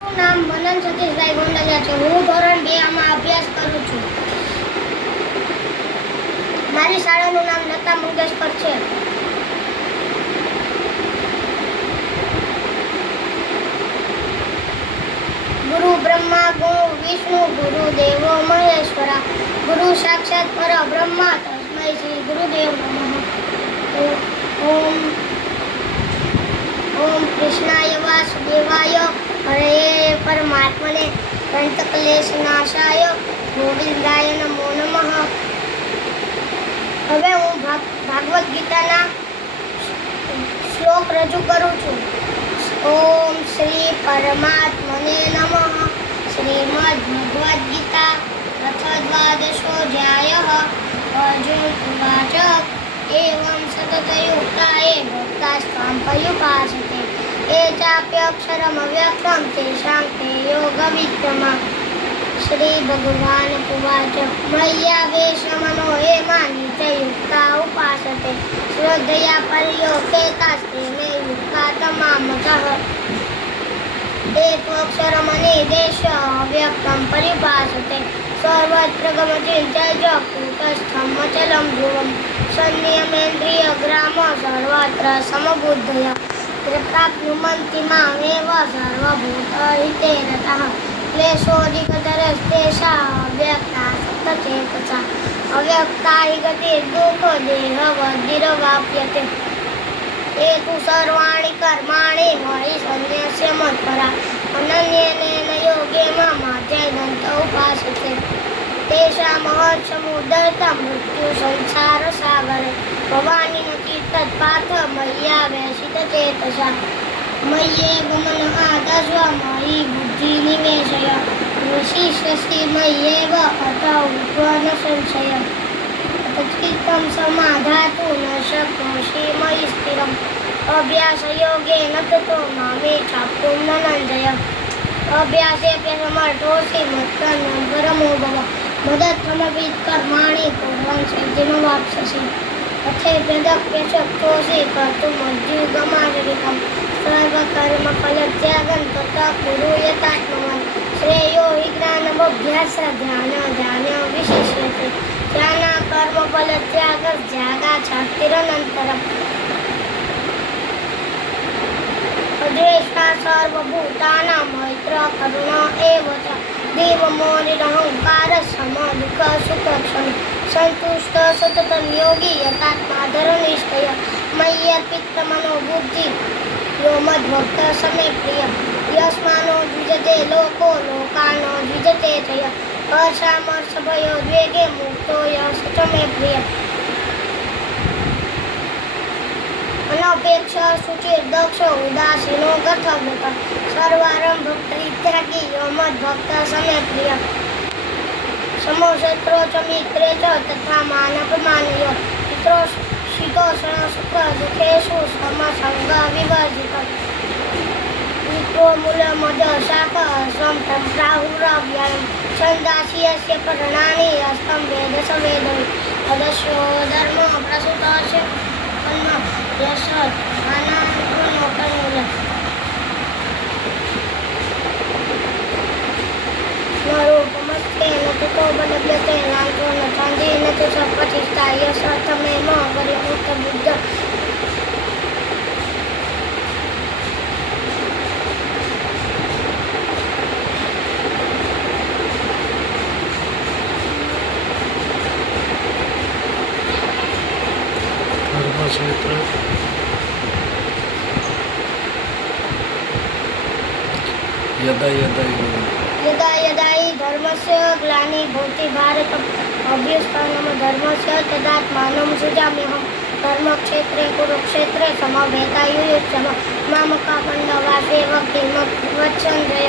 મારું નામ મનન સતીશભાઈ ગોંડલિયા છે. હું ધોરણ 2 માં અભ્યાસ કરું છું. મારી શાળાનું નામ લતા મંગેશકર છે. ગુરુ બ્રહ્મા ગુરુ વિષ્ણુ ગુરુ દેવો મહેશ્વરા ગુરુ સાક્ષાત પરબ્રહ્મા તસ્મૈ શ્રી ગુરુદેવ નમઃ. ઓમ કૃષ્ણાય વાસુદેવાય હરે પરમાત્મને કંટક્લેશ નાશાય ગોવિંદાય નમો નમઃ. હવે હું ભાગવત ગીતાના શ્લોક રજૂ કરું છું. ઓમ શ્રી પરમાત્મને નમઃ. શ્રીમદ્ ભગવદ્ ગીતા રથ દ્વાદશોऽધ્યાયઃ. અર્જુન ઉવાચ એવં સતતયુક્તાએ ભક્તાસ્ત્વાં પર્યુપાસતે ये चाप्यक्षरमव्यक्तं तेषां ते योगवित्तमः. श्री भगवान उवाच मय्यावेशमनो ये मानि च युक्ता उपासते श्रद्धया पर्योपेतास्ते मे युक्ता तमामतः. एकोऽक्षरमनिर्देश्य अव्यक्तं परिभाषते सर्वत्र गमचिन्त्य कूटस्थं अचलं ध्रुवं संनियमेन्द्रियग्रामो सर्वत्र समबुद्धया प्राप्नुवन्ति मामेव सर्वभूतहिते रतः. क्लेशोऽधिकतरस्तेषां अव्यक्ता सप्तचेतसा अव्यक्ता हि गतिर्दुःखदेहवद्भिरवाप्यते. ये तु सर्वाणि कर्माणि मयि सन्न्यस्य मत्परा अनन्येन योगेन माध्येनन्त उपासते. तेषामहत्समुद्धृतं मृत्युसंसारसागरे भवानि न तत्पार्थ मय्यावेशितचेतसा. मय्येव मनः आदस्व मयि बुद्धिनिवेशय वशिष्यसि मय्येव अतः उद्भव न संशयः. तच्चित्तं समाधातुं न शक्नोषि मयि स्थिरम् अभ्यासयोगेन ततो मामे चाप्तुं धनञ्जय. अभ्यासेऽप्यसमर्थोऽसि मत्कर्मं परमो भव मदर्थमपि कर्माणि कुर्वन् सिद्धिमवाप्स्यसि. तथैप्यदप्यशक्तोऽसि कर्तुम् मद्युगमाचरितं सर्वकर्मफलत्यागं ततः कुरु यथात्मवान्. श्रेयो हि ज्ञानमभ्यासध्यानध्याने विशिष्यते ध्यानकर्मफलत्यागस्त्यागाच्छाक्तिरनन्तरम्. अद्वेष्टा सर्वभूतानां मैत्रः करुण एव च देवमोनिरहङ्कारः समदुःखसुखक्षमी सन्तुष्टः सततं योगी यतात्मा धर्मनिष्ठया. मय्यर्पितमनो बुद्धिः यो मद्भक्तः स मे प्रियः. यस्मान्नो द्विजते लोको लोकानो द्विजते च यः. हर्षामर्षभयोद्वेगे मुक्तो यः स च मे प्रियः. अनपेक्षः शुचिर्दक्षो उदासीनो गतव्यतः सर्वारम्भपरित्यागी यो मद्भक्तः स मे प्रियः. समो शत्रौ च मित्रे च तथा मानापमानयोः शीतोष्णसुखदुःखेषु समसङ्गविवर्जितः. मित्रो मूलमदशाकः स्वं तं प्राहुरव्ययं छन्दांसि यस्य पर्णानि हस्तं वेद स वेदवित्. तदस्यो धर्मः प्रसूतस्य यशत् अनात्मनोपमूलः. न रूपमस्तेन ततो बलभ्यते नान्तो न चान्देन च प्रतिष्ठा यशर्थमेव परिमुक्तबुद्ध. यदा यदा हि धर्मस्य ग्लानिर्भवति भारत अभ्युत्थानमधर्मस्य तदात्मानं सृजाम्यहं. धर्मक्षेत्रे कुरुक्षेत्रे समवेतायुयुत्सव मामकाः पाण्डवाः सेवकीं वत्सञ्जय.